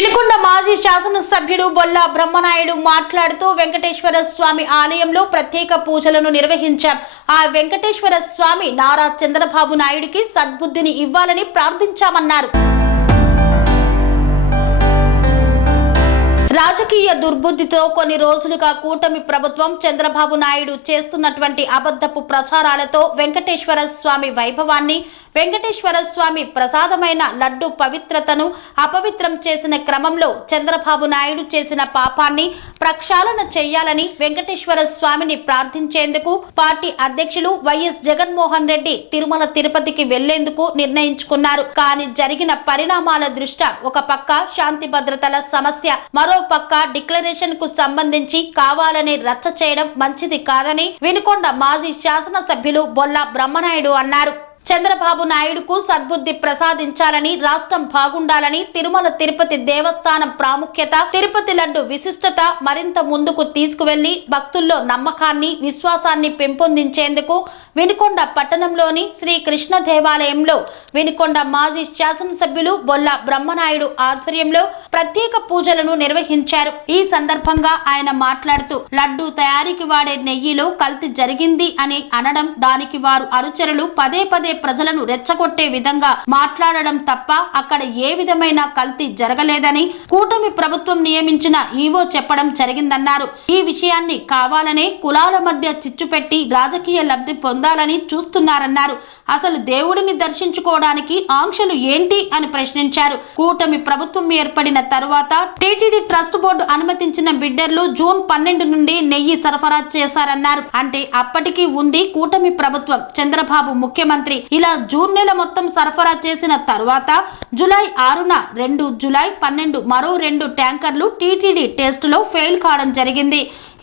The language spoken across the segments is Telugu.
వినుకొండ మాజీ శాసనసభ్యుడు బొల్లా బ్రహ్మనాయుడు మాట్లాడుతూ వెంకటేశ్వర స్వామి ఆలయంలో ప్రత్యేక పూజలను నిర్వహించాం. ఆ వెంకటేశ్వర స్వామి నారా చంద్రబాబు నాయుడికి సద్బుద్ధిని ఇవ్వాలని ప్రార్థించామన్నారు. రాజకీయ దుర్బుద్ధితో కొన్ని రోజులుగా కూటమి ప్రభుత్వం చంద్రబాబు నాయుడు చేస్తున్నటువంటి అబద్ధపు ప్రచారాలతో వెంకటేశ్వర స్వామి వైభవాన్ని వెంకటేశ్వర స్వామి ప్రసాదమైన లడ్డు పవిత్రతను అపవిత్రం చేసిన క్రమంలో చంద్రబాబు నాయుడు చేసిన పాపాన్ని ప్రక్షాళన చేయాలని వెంకటేశ్వర స్వామిని ప్రార్థించేందుకు పార్టీ అధ్యక్షులు వైఎస్ జగన్మోహన్ రెడ్డి తిరుమల తిరుపతికి వెళ్ళేందుకు నిర్ణయించుకున్నారు. కానీ జరిగిన పరిణామాల దృష్ట్యా ఒక పక్క శాంతి భద్రతల సమస్య మరో పక్క డిక్లరేషన్కు సంబంధించి కావాలని రచ్చ చేయడం మంచిది కాదని వినుకొండ మాజీ శాసనసభ్యులు బొల్ల బ్రహ్మనాయుడు అన్నారు. చంద్రబాబు నాయుడుకు సద్బుద్ధి ప్రసాదించాలని రాష్ట్రం బాగుండాలని తిరుమల తిరుపతి దేవస్థానం ప్రాముఖ్యత తిరుపతి లడ్డు విశిష్టత మరింత ముందుకు తీసుకువెళ్ళి భక్తుల్లో నమ్మకాన్ని విశ్వాసాన్ని పెంపొందించేందుకు వినుకొండ పట్టణంలోని శ్రీ కృష్ణ దేవాలయంలో వినుకొండ మాజీ శాసనసభ్యులు బొల్ల బ్రహ్మనాయుడు ఆధ్వర్యంలో ప్రత్యేక పూజలను నిర్వహించారు. ఈ సందర్భంగా ఆయన మాట్లాడుతూ లడ్డు తయారీకి వాడే నెయ్యిలో కల్తీ జరిగింది అని అనడం దానికి వారు అనుచరులు పదే పదే ప్రజలను రెచ్చగొట్టే విధంగా మాట్లాడడం తప్ప అక్కడ ఏ విధమైన కల్తీ జరగలేదని కూటమి ప్రభుత్వం నియమించిన ఈవో చెప్పడం జరిగిందన్నారు. ఈ విషయాన్ని కావాలనే కులాల మధ్య చిచ్చు పెట్టి రాజకీయ లబ్ధి పొందాలని చూస్తున్నారన్నారు. అసలు దేవుడిని దర్శించుకోవడానికి ఆంక్షలు ఏంటి అని ప్రశ్నించారు. కూటమి ప్రభుత్వం ఏర్పడిన తరువాత టీటీడీ ట్రస్ట్ బోర్డు అనుమతించిన బిడ్డర్లు జూన్ పన్నెండు నుండి నెయ్యి సరఫరా చేశారన్నారు. అంటే అప్పటికీ ఉంది కూటమి ప్రభుత్వం. చంద్రబాబు ముఖ్యమంత్రి ఇలా జూన్ నెల మొత్తం సరఫరా చేసిన తర్వాత జులై ఆరున రెండు జులై పన్నెండు మరో రెండు ట్యాంకర్లు టీటీడీ టెస్టులో ఫెయిల్ కావడం జరిగింది.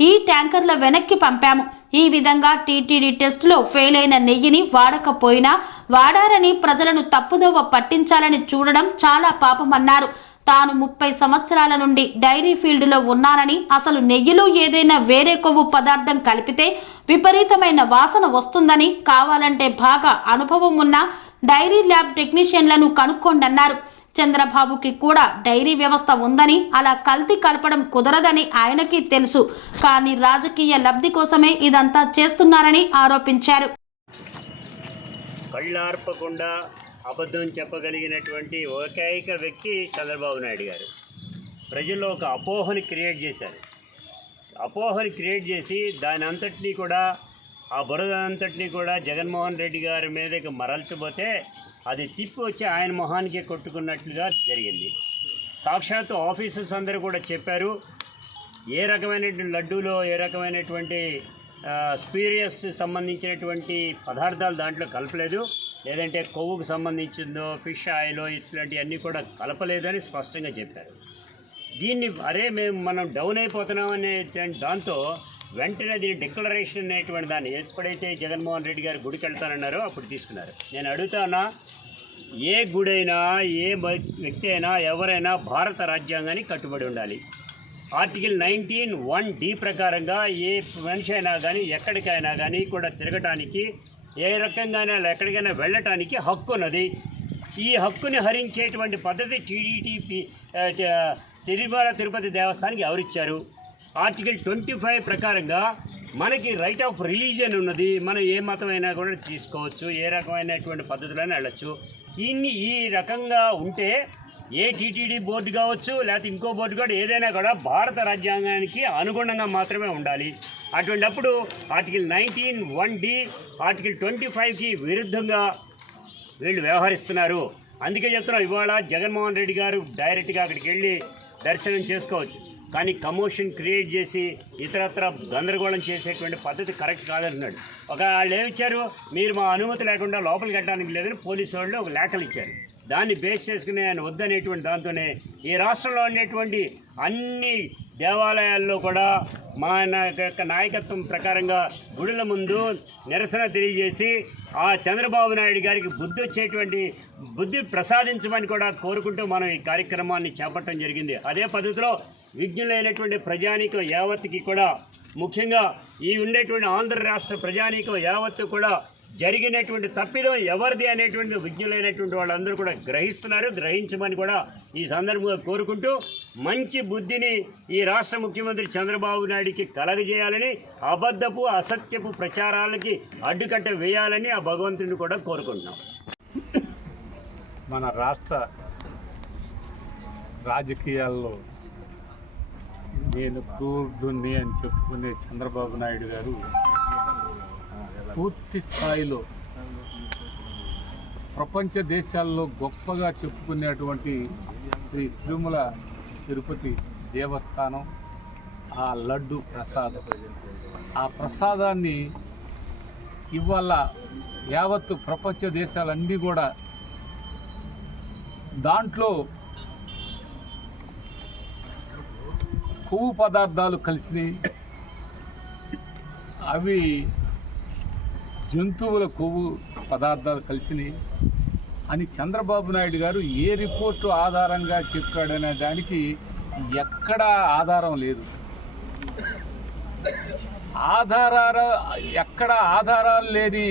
ఈ ట్యాంకర్ల వెనక్కి పంపాము. ఈ విధంగా టీటీడీ టెస్టులో ఫెయిల్ అయిన నెయ్యిని వాడకపోయినా వాడారని ప్రజలను తప్పుదోవ పట్టించాలని చూడడం చాలా పాపమన్నారు. తాను ముప్పై సంవత్సరాల నుండి డైరీ ఫీల్డ్లో ఉన్నానని అసలు నెయ్యిలో ఏదైనా వేరే కొవ్వు పదార్థం కలిపితే విపరీతమైన వాసన వస్తుందని కావాలంటే బాగా అనుభవం ఉన్న డైరీ ల్యాబ్ టెక్నీషియన్లను కనుక్కోండన్నారు. చంద్రబాబుకి కూడా డైరీ వ్యవస్థ ఉందని అలా కల్తీ కలపడం కుదరదని ఆయనకి తెలుసు. కానీ రాజకీయ లబ్ధి కోసమే ఇదంతా చేస్తున్నారని ఆరోపించారు. కళ్ళార్పకుండా అబద్ధం చెప్పగలిగినటువంటి ఏకైక వ్యక్తి చంద్రబాబు నాయుడు గారు. ప్రజల్లో ఒక అపోహని క్రియేట్ చేశారు. అపోహని క్రియేట్ చేసి దాని అంతటినీ కూడా ఆ బురద అంతటినీ కూడా జగన్మోహన్ రెడ్డి గారి మీదకి మరల్చబోతే అది తిప్పి వచ్చి ఆయన మొహానికే కొట్టుకున్నట్లుగా జరిగింది. సాక్షాత్తు ఆఫీసర్స్ అందరూ కూడా చెప్పారు ఏ రకమైనటువంటి లడ్డూలో ఏ రకమైనటువంటి స్పీరియస్ సంబంధించినటువంటి పదార్థాలు దాంట్లో కలపలేదు. లేదంటే కొవ్వుకు సంబంధించిందో ఫిష్ ఆయిల్ ఇట్లాంటివన్నీ కూడా కలపలేదని స్పష్టంగా చెప్పారు. దీన్ని అరే మేము మనం డౌన్ అయిపోతున్నాం అనే దాంతో వెంటనే దీని డిక్లరేషన్ అనేటువంటి దాన్ని ఎప్పుడైతే జగన్మోహన్ రెడ్డి గారు గుడికి వెళ్తానన్నారో అప్పుడు తీసుకున్నారు. నేను అడుగుతానా? ఏ గుడైనా ఏ వ్యక్తి అయినా ఎవరైనా భారత రాజ్యాంగానికి కట్టుబడి ఉండాలి. ఆర్టికల్ నైన్టీన్ వన్ డి ప్రకారంగా ఏ మనిషి అయినా కానీ ఎక్కడికైనా కానీ కూడా తిరగటానికి ఏ రకంగానే ఎక్కడికైనా వెళ్ళటానికి హక్కు ఉన్నది. ఈ హక్కుని హరించేటువంటి పద్ధతి టీడీటీ తిరుమల తిరుపతి దేవస్థానికి ఎవరిచ్చారు? ఆర్టికల్ ట్వంటీ ఫైవ్ ప్రకారంగా మనకి రైట్ ఆఫ్ రిలీజియన్ ఉన్నది. మనం ఏ మతమైనా కూడా తీసుకోవచ్చు. ఏ రకమైనటువంటి పద్ధతులైనా వెళ్ళచ్చు. ఇన్ని ఈ రకంగా ఉంటే ఏ టీటీడీ బోర్డు కావచ్చు లేకపోతే ఇంకో బోర్డు కూడా ఏదైనా కూడా భారత రాజ్యాంగానికి అనుగుణంగా మాత్రమే ఉండాలి. అటువంటిప్పుడు article nineteen one D article twenty ఫైవ్కి విరుద్ధంగా వీళ్ళు వ్యవహరిస్తున్నారు. అందుకే చెప్తున్నాం ఇవాళ జగన్మోహన్ రెడ్డి గారు డైరెక్ట్గా అక్కడికి వెళ్ళి దర్శనం చేసుకోవచ్చు. కానీ కమోషన్ క్రియేట్ చేసి ఇతరత్ర గందరగోళం చేసేటువంటి పద్ధతి కరెక్ట్ కాదంటున్నాడు. ఒక వాళ్ళు ఏమిచ్చారు మీరు మా అనుమతి లేకుండా లోపలికి వెళ్ళడానికి లేదని పోలీసు వాళ్ళు ఒక లేఖలు ఇచ్చారు. దాన్ని బేస్ చేసుకుని ఆయన వద్దనేటువంటి దాంతోనే ఈ రాష్ట్రంలో ఉండేటువంటి అన్ని దేవాలయాల్లో కూడా మా యొక్క నాయకత్వం ప్రకారంగా గుడుల ముందు నిరసన తెలియజేసి ఆ చంద్రబాబు నాయుడు గారికి బుద్ధి వచ్చేటువంటి బుద్ధి ప్రసాదించమని కూడా కోరుకుంటూ మనం ఈ కార్యక్రమాన్ని చేపట్టడం జరిగింది. అదే పద్ధతిలో విజ్ఞులైనటువంటి ప్రజానీకం యావత్తుకి కూడా ముఖ్యంగా ఈ ఉండేటువంటి ఆంధ్ర రాష్ట్ర ప్రజానీకం యావత్తు కూడా జరిగినటువంటి తప్పిదం ఎవరిది అనేటువంటి విజ్ఞులైనటువంటి వాళ్ళందరూ కూడా గ్రహిస్తున్నారు గ్రహించమని కూడా ఈ సందర్భంగా కోరుకుంటూ మంచి బుద్ధిని ఈ రాష్ట్ర ముఖ్యమంత్రి చంద్రబాబు నాయుడికి కలగజేయాలని అబద్ధపు అసత్యపు ప్రచారాలకి అడ్డుకట్ట వేయాలని ఆ భగవంతుడిని కూడా కోరుకుంటున్నాం. మన రాష్ట్ర రాజకీయాల్లో నేను క్రూర్దుని అని చెప్పుకునే చంద్రబాబు నాయుడు గారు పూర్తి స్థాయిలో ప్రపంచ దేశాల్లో గొప్పగా చెప్పుకునేటువంటి శ్రీ తిరుమల తిరుపతి దేవస్థానం ఆ లడ్డు ప్రసాదం. ఆ ప్రసాదాన్ని ఇవాళ యావత్తు ప్రపంచ దేశాలన్నీ కూడా దాంట్లో కొవ్వు పదార్థాలు కలిసినాయి. అవి జంతువుల కొవ్వు పదార్థాలు కలిసినాయి అని చంద్రబాబు నాయుడు గారు ఏ రిపోర్టు ఆధారంగా చెప్పాడనే దానికి ఎక్కడా ఆధారం లేదు. ఆధారాల ఎక్కడ ఆధారాలు లేని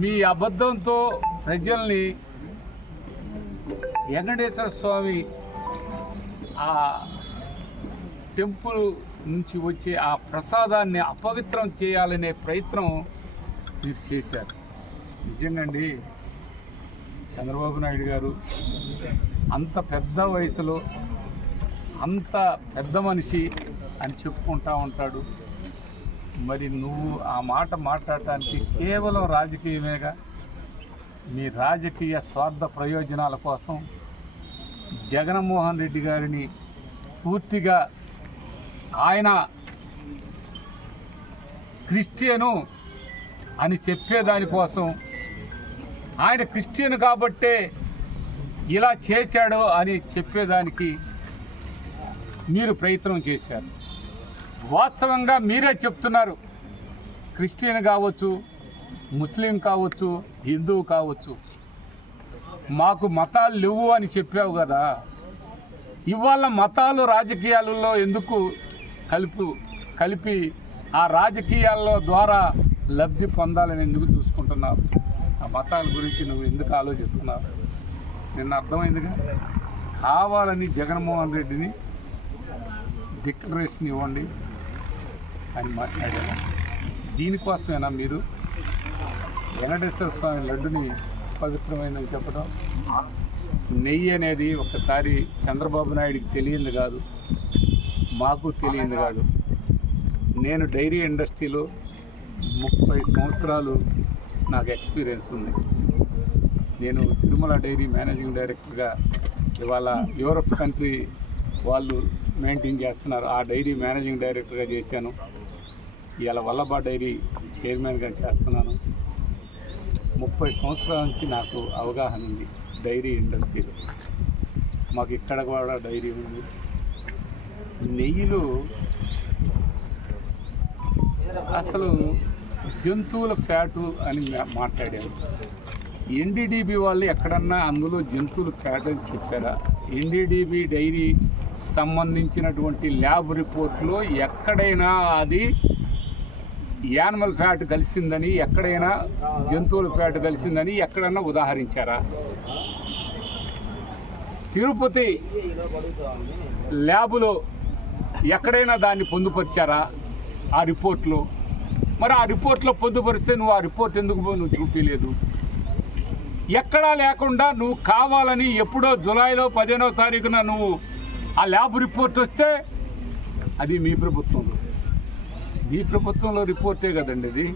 మీ అబద్ధంతో ప్రజల్ని వెంకటేశ్వర స్వామి ఆ టెంపుల్ నుంచి వచ్చే ఆ ప్రసాదాన్ని అపవిత్రం చేయాలనే ప్రయత్నం మీరు చేశారు. నిజంగా అండి చంద్రబాబు నాయుడు గారు అంత పెద్ద వయసులో అంత పెద్ద మనిషి అని చెప్పుకుంటా ఉంటాడు. మరి నువ్వు ఆ మాట మాట్లాడటానికి కేవలం రాజకీయమేగా మీ రాజకీయ స్వార్థ ప్రయోజనాల కోసం జగన్మోహన్ రెడ్డి గారిని పూర్తిగా ఆయన క్రిస్టియను అని చెప్పేదానికోసం ఆయన క్రిస్టియన్ కాబట్టే ఇలా చేశాడు అని చెప్పేదానికి మీరు ప్రయత్నం చేశారు. వాస్తవంగా మీరే చెప్తున్నారు. క్రిస్టియన్ కావచ్చు ముస్లిం కావచ్చు హిందువు కావచ్చు. మాకు మతాలు లేవు అని చెప్పావు కదా. ఇవాళ మతాలు రాజకీయాలలో ఎందుకు కలుపు కలిపి ఆ రాజకీయాల్లో ద్వారా లబ్ధి పొందాలని ఎందుకు చూసుకుంటున్నావు ఆ మతాల గురించి నువ్వు ఎందుకు ఆలోచిస్తున్నావు నిన్న అర్థమైందిగా? కావాలని జగన్మోహన్ రెడ్డిని డిక్లరేషన్ ఇవ్వండి అని మాట్లాడాను దీనికోసమేనా మీరు? వెంకటేశ్వర స్వామి లడ్డుని పవిత్రమైనవి చెప్పడం? నెయ్యి అనేది ఒకసారి చంద్రబాబు నాయుడికి తెలియంది కాదు. మాకు తెలియంది కాదు. నేను డైరీ ఇండస్ట్రీలో ముప్పై సంవత్సరాలు నాకు ఎక్స్పీరియన్స్ ఉంది. నేను తిరుమల డైరీ మేనేజింగ్ డైరెక్టర్గా ఇవాళ యూరప్ కంట్రీ వాళ్ళు మెయింటైన్ చేస్తున్నారు. ఆ డైరీ మేనేజింగ్ డైరెక్టర్గా చేశాను. ఇవాళ వల్లభా డైరీ చైర్మన్గా చేస్తున్నాను. ముప్పై సంవత్సరాల నుంచి నాకు అవగాహన ఉంది డైరీ ఇండస్ట్రీలో. మాకు ఇక్కడ కూడా డైరీ ఉంది. నెయ్యిలో అసలు జంతువుల ఫ్యాటు అని మా- మాట్లాడారు. ఎన్డీడీబీ వాళ్ళు ఎక్కడన్నా అందులో జంతువుల ఫ్యాట్ అని చెప్పారా? ఎన్డీడీబీ డైరీ సంబంధించినటువంటి ల్యాబ్ రిపోర్ట్లో ఎక్కడైనా అది యానిమల్ ఫ్యాట్ కలిసిందని ఎక్కడైనా జంతువుల ఫ్యాట్ కలిసిందని ఎక్కడైనా ఉదాహరించారా? తిరుపతి ల్యాబులో ఎక్కడైనా దాన్ని పొందుపరిచారా? ఆ రిపోర్ట్లో? మరి ఆ రిపోర్ట్లో పొందుపరిస్తే నువ్వు ఆ రిపోర్ట్ ఎందుకు నువ్వు చూపించలేదు ఎక్కడా లేకుండా నువ్వు కావాలని ఎప్పుడో జులైలో పదిహేనో తారీఖున నువ్వు ఆ ల్యాబ్ రిపోర్ట్ వస్తే అది మీ ప్రభుత్వంలో మీ ప్రభుత్వంలో రిపోర్టే కదండి ఇది.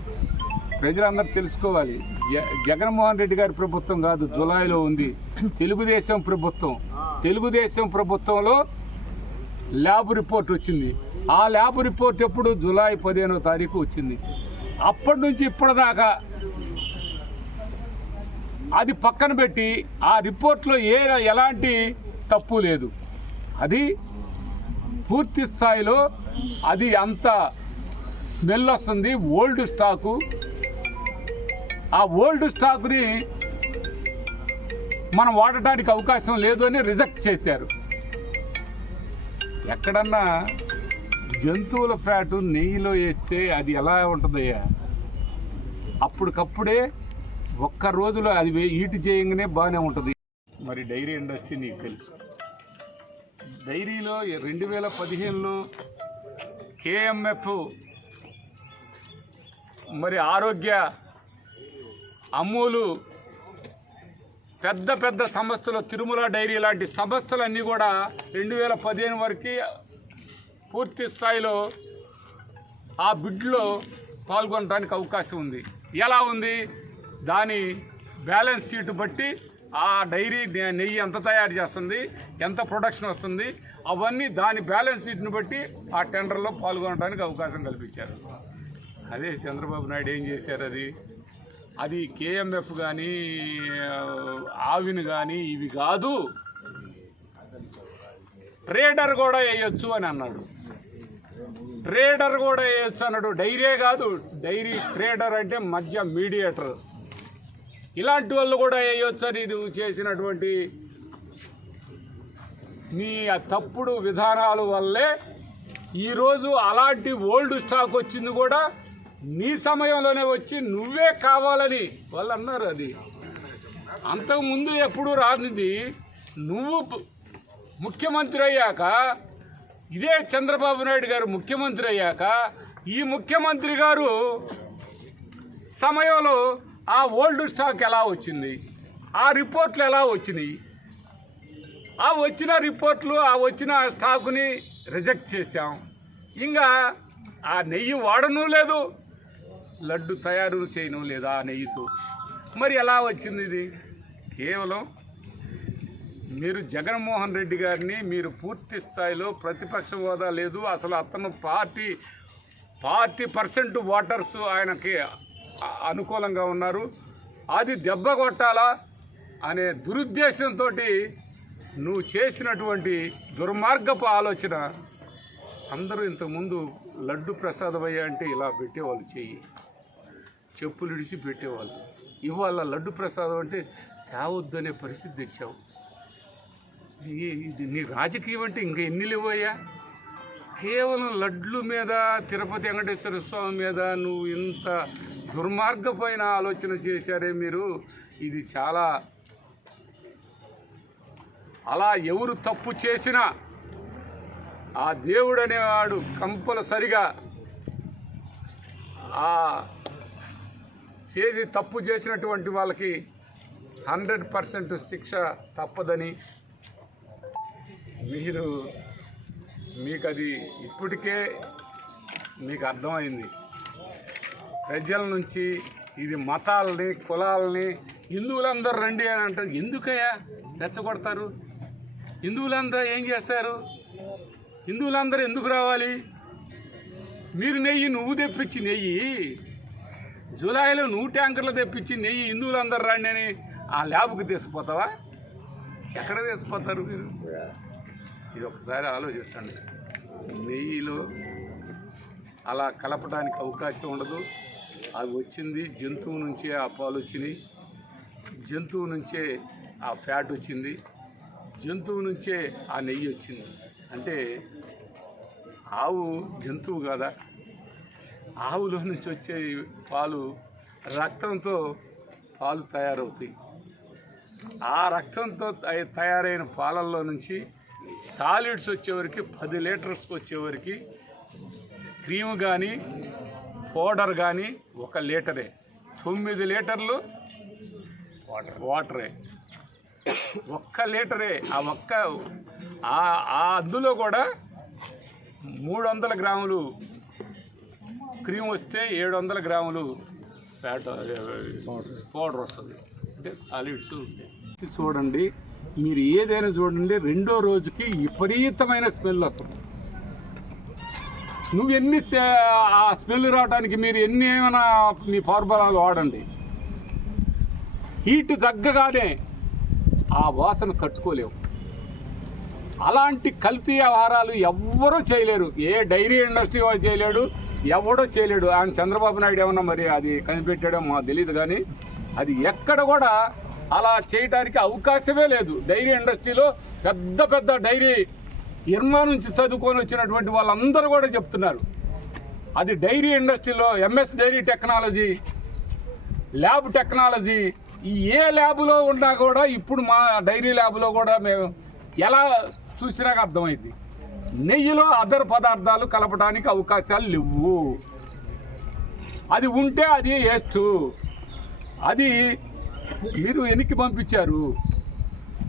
ప్రజలందరూ తెలుసుకోవాలి. జ జగన్మోహన్ రెడ్డి గారి ప్రభుత్వం కాదు జులైలో ఉంది. తెలుగుదేశం ప్రభుత్వం. తెలుగుదేశం ప్రభుత్వంలో ల్యాబ్ రిపోర్ట్ వచ్చింది. ఆ ల్యాబ్ రిపోర్ట్ ఎప్పుడు? జూలై పదిహేనో తారీఖు వచ్చింది. అప్పటి నుంచి ఇప్పటిదాకా అది పక్కన పెట్టి ఆ రిపోర్ట్లో ఏ ఎలాంటి తప్పు లేదు. అది పూర్తి స్థాయిలో అది అంత స్మెల్ వస్తుంది. Old stock. ఆ ఓల్డ్ స్టాక్ని మనం వాడటానికి అవకాశం లేదు అని రిజెక్ట్ చేశారు. ఎక్కడన్నా జంతువుల ఫ్యాటు నెయ్యిలో వేస్తే అది ఎలా ఉంటుందయ్యా? అప్పటికప్పుడే ఒక్క రోజులో అది ఈటు చేయంగానే చేయగానే బాగానే ఉంటుంది. మరి డైరీ ఇండస్ట్రీ నీకు తెలుసు. డైరీలో రెండు వేల పదిహేనులో కేఎంఎఫ్ మరి ఆరోగ్య అమూలు పెద్ద పెద్ద సంస్థలు తిరుమల డైరీ లాంటి సంస్థలన్నీ కూడా రెండు వేల పదిహేను వరకు పూర్తి స్థాయిలో ఆ బిడ్లో పాల్గొనడానికి అవకాశం ఉంది. ఎలా ఉంది? దాని బ్యాలెన్స్ షీట్ బట్టి ఆ డైరీ నెయ్యి ఎంత తయారు చేస్తుంది? ఎంత ప్రొడక్షన్ వస్తుంది? అవన్నీ దాని బ్యాలెన్స్ షీట్ని బట్టి ఆ టెండర్లో పాల్గొనడానికి అవకాశం కల్పించారు. అదే చంద్రబాబు నాయుడు ఏం చేశారు అది? అది కేఎంఎఫ్ కానీ ఆవిన్ కానీ ఇవి కాదు. ట్రేడర్ కూడా వేయొచ్చు అని అన్నాడు. ట్రేడర్ కూడా వేయొచ్చు అన్నాడు. డైరీ కాదు డైరీ ట్రేడర్ అంటే మధ్య మీడియేటర్. ఇలాంటి వాళ్ళు కూడా వేయొచ్చు అని నువ్వు చేసినటువంటి నీ తప్పుడు విధానాల వల్లే ఈరోజు అలాంటి ఓల్డ్ స్టాక్ వచ్చింది కూడా నీ సమయంలోనే వచ్చి నువ్వే కావాలని వాళ్ళు అన్నారు అది. అంతకుముందు ఎప్పుడు రానిది నువ్వు ముఖ్యమంత్రి అయ్యాక ఇదే చంద్రబాబు నాయుడు గారు ముఖ్యమంత్రి అయ్యాక ఈ ముఖ్యమంత్రి గారు సమయంలో ఆ ఓల్డ్ స్టాక్ ఎలా వచ్చింది ఆ రిపోర్ట్లు ఎలా వచ్చినాయి ఆ వచ్చిన రిపోర్ట్లు ఆ వచ్చిన స్టాకుని రిజెక్ట్ చేశాం. ఇంకా ఆ నెయ్యి వాడను లేదు. లడ్డు తయారు చేయను లేదా నెయ్యితో? మరి ఎలా వచ్చింది ఇది? కేవలం మీరు జగన్మోహన్ రెడ్డి గారిని మీరు పూర్తి స్థాయిలో ప్రతిపక్ష హోదా లేదు. అసలు అతను పార్టీ పార్టీ పర్సెంట్ ఓటర్స్ ఆయనకి అనుకూలంగా ఉన్నారు. అది దెబ్బ కొట్టాలా అనే దురుద్దేశంతో నువ్వు చేసినటువంటి దుర్మార్గపు ఆలోచన అందరూ ఇంతకుముందు లడ్డు ప్రసాదమయ్య అంటే ఇలా పెట్టేవాళ్ళు చెయ్యి. చెప్పులు ఇడిచి పెట్టేవాళ్ళు. ఇవాళ లడ్డు ప్రసాదం అంటే తేవద్దనే పరిస్థితి తెచ్చావు ఇది నీ రాజకీయం అంటే ఇంకా ఎన్ని లేవయ్యా? కేవలం లడ్లు మీద తిరుపతి వెంకటేశ్వర స్వామి మీద నువ్వు ఇంత దుర్మార్గపైన ఆలోచన చేశారే మీరు. ఇది చాలా అలా ఎవరు తప్పు చేసినా ఆ దేవుడు అనేవాడు కంపల్సరిగా ఆ చేసి తప్పు చేసినటువంటి వాళ్ళకి హండ్రెడ్ పర్సెంట్ శిక్ష తప్పదని మీరు మీకు అది ఇప్పటికే మీకు అర్థమైంది. ప్రజల నుంచి ఇది మతాలని కులాలని హిందువులందరూ రండి అని అంటారు. ఎందుకయ్యా? రెచ్చగొడతారు. హిందువులందరూ ఏం చేస్తారు? హిందువులందరూ ఎందుకు రావాలి? మీరు నెయ్యి నువ్వు తెప్పించి నెయ్యి. జూలైలో నువ్వు ట్యాంకర్లు తెప్పించి నెయ్యి హిందువులందరూ రండి అని ఆ ల్యాబ్కి తీసుకుపోతావా? ఎక్కడ తీసుకుపోతారు మీరు? ఇది ఒకసారి ఆలోచించండి. నెయ్యిలో అలా కలపడానికి అవకాశం ఉండదు. అవి వచ్చింది జంతువు నుంచే ఆ పాలు వచ్చినాయి. జంతువు నుంచే ఆ ఫ్యాట్ వచ్చింది. జంతువు నుంచే ఆ నెయ్యి వచ్చింది. అంటే ఆవు జంతువు కదా? ఆవులో నుంచి వచ్చే పాలు రక్తంతో పాలు తయారవుతాయి. ఆ రక్తంతో తయారైన పాలల్లో నుంచి సాలిడ్స్ వచ్చేవరకు పది లీటర్స్కి వచ్చేవరకు క్రీమ్ కానీ పౌడర్ కానీ ఒక లీటరే. తొమ్మిది లీటర్లు వాటర్. వాటరే. ఒక్క లీటరే. ఆ ఒక్క ఆ ఆ అందులో కూడా మూడు వందల గ్రాములు క్రీమ్ వస్తే ఏడు వందల గ్రాములు ఫ్యాట్ పౌడర్ వస్తుంది. అంటే సాలిడ్స్ చూడండి మీరు ఏదైనా చూడండి రెండో రోజుకి విపరీతమైన స్మెల్ వస్తుంది. నువ్వు ఎన్ని ఆ స్మెల్ రావడానికి మీరు ఎన్ని ఏమైనా మీ ఫార్ములాలు వాడండి. హీట్ తగ్గగానే ఆ వాసన తట్టుకోలేవు. అలాంటి కల్తీ వ్యవహారాలు ఎవ్వరూ చేయలేరు. ఏ డైరీ ఇండస్ట్రీ వాడు చేయలేడు ఎవడో చేయలేడు. ఆయన చంద్రబాబు నాయుడు ఏమన్నా మరి అది కనిపెట్టాడో మాకు తెలియదు కానీ అది ఎక్కడ కూడా అలా చేయడానికి అవకాశమే లేదు. డైరీ ఇండస్ట్రీలో పెద్ద పెద్ద డైరీ ఇర్మా నుంచి చదువుకొని వచ్చినటువంటి వాళ్ళందరూ కూడా చెప్తున్నారు. అది డైరీ ఇండస్ట్రీలో MS dairy technology lab technology ఈ ఏ ల్యాబ్లో ఉన్నా కూడా ఇప్పుడు మా డైరీ ల్యాబ్లో కూడా మేము ఎలా చూసినాక అర్థమైంది? నెయ్యిలో అదర్ పదార్థాలు కలపడానికి అవకాశాలు లేవు. అది ఉంటే అది వేస్ట్. అది మీరు వెనక్కి పంపించారు.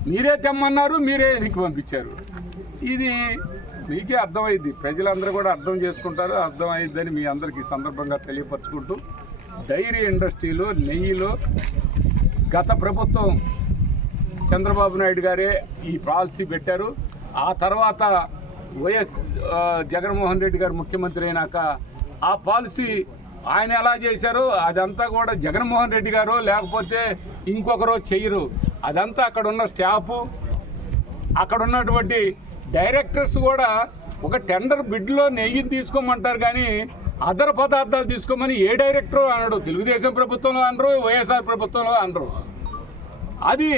మీరే తెమ్మన్నారు మీరే వెనక్కి పంపించారు. ఇది మీకే అర్థమైంది. ప్రజలందరూ కూడా అర్థం చేసుకుంటారు అర్థమైందని మీ అందరికీ సందర్భంగా తెలియపరచుకుంటూ డైరీ ఇండస్ట్రీలో నెయ్యిలో గత ప్రభుత్వం చంద్రబాబు నాయుడు గారే ఈ పాలసీ పెట్టారు. ఆ తర్వాత వైఎస్ జగన్మోహన్ రెడ్డి గారు ముఖ్యమంత్రి అయినాక ఆ పాలసీ ఆయన ఎలా చేశారో అదంతా కూడా జగన్మోహన్ రెడ్డి గారు లేకపోతే ఇంకొకరో చెయ్యరు. అదంతా అక్కడ ఉన్న స్టాఫు అక్కడ ఉన్నటువంటి డైరెక్టర్స్ కూడా ఒక టెండర్ బిడ్లో నెయ్యి తీసుకోమంటారు కానీ అదర్ పదార్థాలు తీసుకోమని ఏ డైరెక్టర్ అనడు. తెలుగుదేశం ప్రభుత్వంలో అనరు వైఎస్ఆర్ ప్రభుత్వంలో అనరు. అది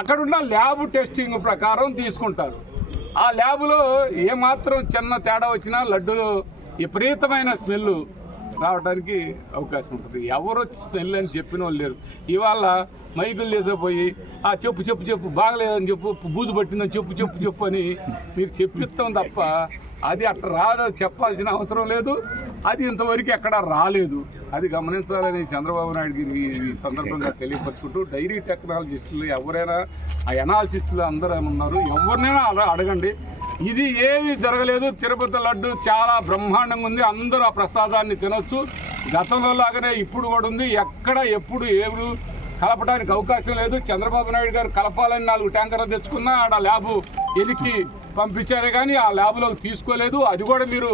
అక్కడున్న ల్యాబ్ టెస్టింగ్ ప్రకారం తీసుకుంటారు. ఆ ల్యాబ్లో ఏమాత్రం చిన్న తేడా వచ్చినా లడ్డూలో విపరీతమైన స్మెల్ రావడానికి అవకాశం ఉంటుంది. ఎవరు స్మెల్ అని చెప్పిన వాళ్ళు లేరు. ఇవాళ మైకులు చేసేపోయి ఆ చెప్పు చెప్పు చెప్పు బాగలేదని చెప్పు బూజు పట్టిందని చెప్పు చెప్పు చెప్పు అని మీరు చెప్పిస్తాం తప్ప అది అట్లా రాదు చెప్పాల్సిన అవసరం లేదు. అది ఇంతవరకు ఎక్కడ రాలేదు. అది గమనించాలని చంద్రబాబు నాయుడు గారి ఈ సందర్భంగా తెలియపరుచుకుంటూ డైరీ టెక్నాలజిస్టులు ఎవరైనా ఆ ఎనాలిసిస్టులు అందరూ ఉన్నారు ఎవరినైనా అడగండి. ఇది ఏమీ జరగలేదు. తిరుపతి లడ్డు చాలా బ్రహ్మాండంగా ఉంది. అందరూ ఆ ప్రసాదాన్ని తినొచ్చు. గతంలో లాగానే ఇప్పుడు కూడా ఉంది. ఎక్కడ ఎప్పుడు ఏడు కలపడానికి అవకాశం లేదు. చంద్రబాబు నాయుడు గారు కలపాలని నాలుగు ట్యాంకర్లు తెచ్చుకున్నా ఆడ ల్యాబు ఎలికి పంపించారే కానీ ఆ ల్యాబ్లోకి తీసుకోలేదు. అది కూడా మీరు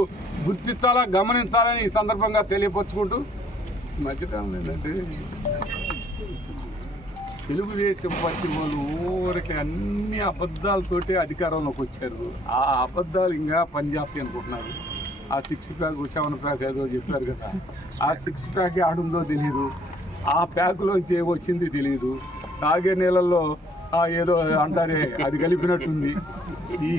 గుర్తించాలా గమనించాలని ఈ సందర్భంగా తెలియపరుచుకుంటూ మధ్యకాలం ఏంటంటే తెలుగుదేశం పార్టీ వాళ్ళు ఊరికి అన్ని అబద్ధాలతోటి అధికారంలోకి వచ్చారు. ఆ అబద్ధాలు ఇంకా పంజాబీ అనుకుంటున్నారు. ఆ సిక్స్ ప్యాక్ సెవెన్ ప్యాక్ ఏదో చెప్పారు కదా. ఆ సిక్స్ ప్యాక్ ఆడుందో తెలియదు ఆ ప్యాక్లోంచి వచ్చింది తెలియదు తాగే నీళ్ళల్లో ఏదో అంటారే అది కలిపినట్టుంది. ఈ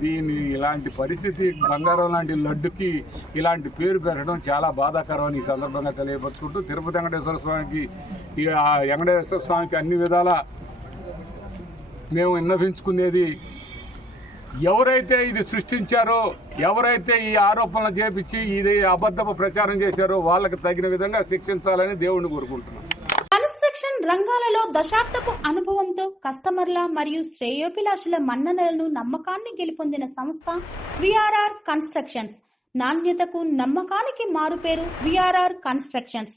దీని ఇలాంటి పరిస్థితి బంగారం లాంటి లడ్డుకి ఇలాంటి పేరు పెట్టడం చాలా బాధాకరం అని ఈ సందర్భంగా తెలియపరుచుకుంటూ తిరుపతి వెంకటేశ్వర స్వామికి ఈ ఆ వెంకటేశ్వర స్వామికి అన్ని విధాల మేము విన్నవించుకునేది ఎవరైతే ఇది సృష్టించారో ఎవరైతే ఈ ఆరోపణలు చేపించి ఇది అబద్ధపు ప్రచారం చేశారో వాళ్ళకి తగిన విధంగా శిక్షించాలని దేవుణ్ణి కోరుకుంటున్నాను కన్స్ట్రక్షన్ రంగాలలో దశాబ్దపు అనుభవంతో కస్టమర్ల మరియు శ్రేయోభిలాషుల మన్ననలను నమ్మకాన్ని గెలుపొందిన సంస్థ విఆర్ఆర్ కన్స్ట్రక్షన్స్. నాణ్యతకు నమ్మకానికి మారుపేరు VRR constructions.